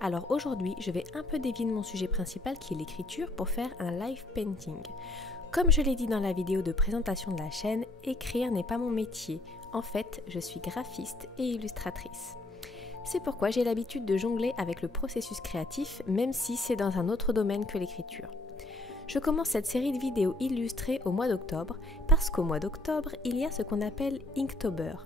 Alors aujourd'hui, je vais un peu dévier de mon sujet principal qui est l'écriture pour faire un live painting. Comme je l'ai dit dans la vidéo de présentation de la chaîne, écrire n'est pas mon métier. En fait, je suis graphiste et illustratrice. C'est pourquoi j'ai l'habitude de jongler avec le processus créatif, même si c'est dans un autre domaine que l'écriture. Je commence cette série de vidéos illustrées au mois d'octobre, parce qu'au mois d'octobre, il y a ce qu'on appelle Inktober.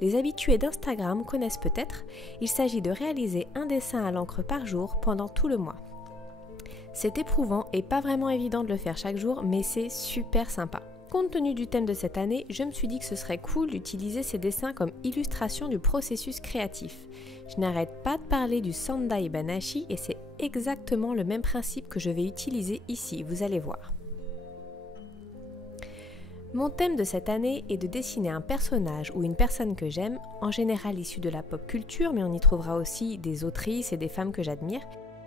Les habitués d'Instagram connaissent peut-être, il s'agit de réaliser un dessin à l'encre par jour pendant tout le mois. C'est éprouvant et pas vraiment évident de le faire chaque jour, mais c'est super sympa. Compte tenu du thème de cette année, je me suis dit que ce serait cool d'utiliser ces dessins comme illustration du processus créatif. Je n'arrête pas de parler du Sendai Banashi et c'est exactement le même principe que je vais utiliser ici, vous allez voir. Mon thème de cette année est de dessiner un personnage ou une personne que j'aime, en général issue de la pop culture, mais on y trouvera aussi des autrices et des femmes que j'admire.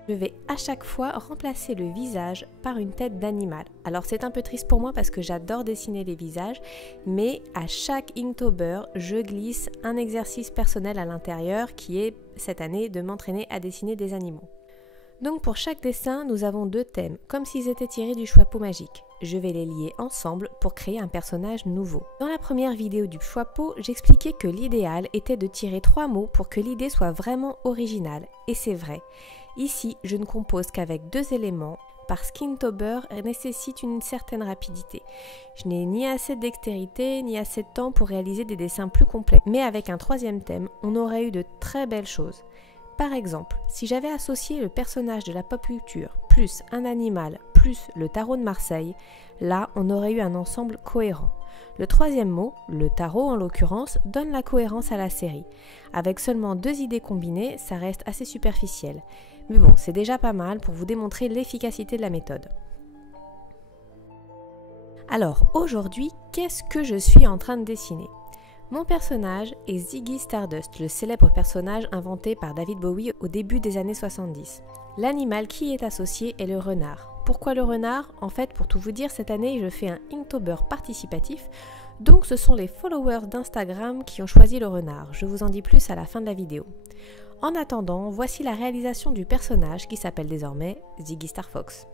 Je vais à chaque fois remplacer le visage par une tête d'animal. Alors c'est un peu triste pour moi parce que j'adore dessiner les visages, mais à chaque Inktober, je glisse un exercice personnel à l'intérieur qui est cette année de m'entraîner à dessiner des animaux. Donc pour chaque dessin, nous avons deux thèmes, comme s'ils étaient tirés du chapeau magique. Je vais les lier ensemble pour créer un personnage nouveau. Dans la première vidéo du chapeau, j'expliquais que l'idéal était de tirer 3 mots pour que l'idée soit vraiment originale, et c'est vrai. Ici, je ne compose qu'avec 2 éléments, parce qu'Inktober nécessite une certaine rapidité. Je n'ai ni assez de dextérité, ni assez de temps pour réaliser des dessins plus complets. Mais avec un 3e thème, on aurait eu de très belles choses. Par exemple, si j'avais associé le personnage de la pop culture, plus un animal, plus le tarot de Marseille, là, on aurait eu un ensemble cohérent. Le 3e mot, le tarot en l'occurrence, donne la cohérence à la série. Avec seulement 2 idées combinées, ça reste assez superficiel. Mais bon, c'est déjà pas mal pour vous démontrer l'efficacité de la méthode. Alors, aujourd'hui, qu'est-ce que je suis en train de dessiner ? Mon personnage est Ziggy Stardust, le célèbre personnage inventé par David Bowie au début des années 70. L'animal qui y est associé est le renard. Pourquoi le renard ? En fait, pour tout vous dire, cette année, je fais un Inktober participatif, donc ce sont les followers d'Instagram qui ont choisi le renard. Je vous en dis plus à la fin de la vidéo. En attendant, voici la réalisation du personnage qui s'appelle désormais Ziggy Star Fox.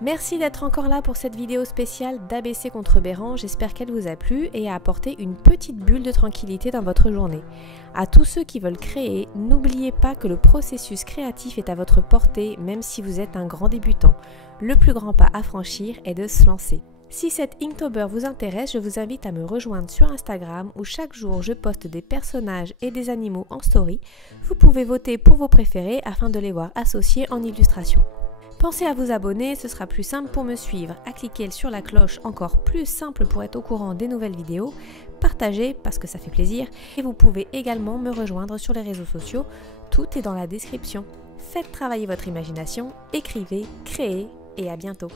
Merci d'être encore là pour cette vidéo spéciale d'ABC contre Béran, j'espère qu'elle vous a plu et a apporté une petite bulle de tranquillité dans votre journée. À tous ceux qui veulent créer, n'oubliez pas que le processus créatif est à votre portée même si vous êtes un grand débutant. Le plus grand pas à franchir est de se lancer. Si cette Inktober vous intéresse, je vous invite à me rejoindre sur Instagram où chaque jour je poste des personnages et des animaux en story. Vous pouvez voter pour vos préférés afin de les voir associés en illustration. Pensez à vous abonner, ce sera plus simple pour me suivre, à cliquer sur la cloche encore plus simple pour être au courant des nouvelles vidéos, partagez parce que ça fait plaisir et vous pouvez également me rejoindre sur les réseaux sociaux, tout est dans la description. Faites travailler votre imagination, écrivez, créez et à bientôt.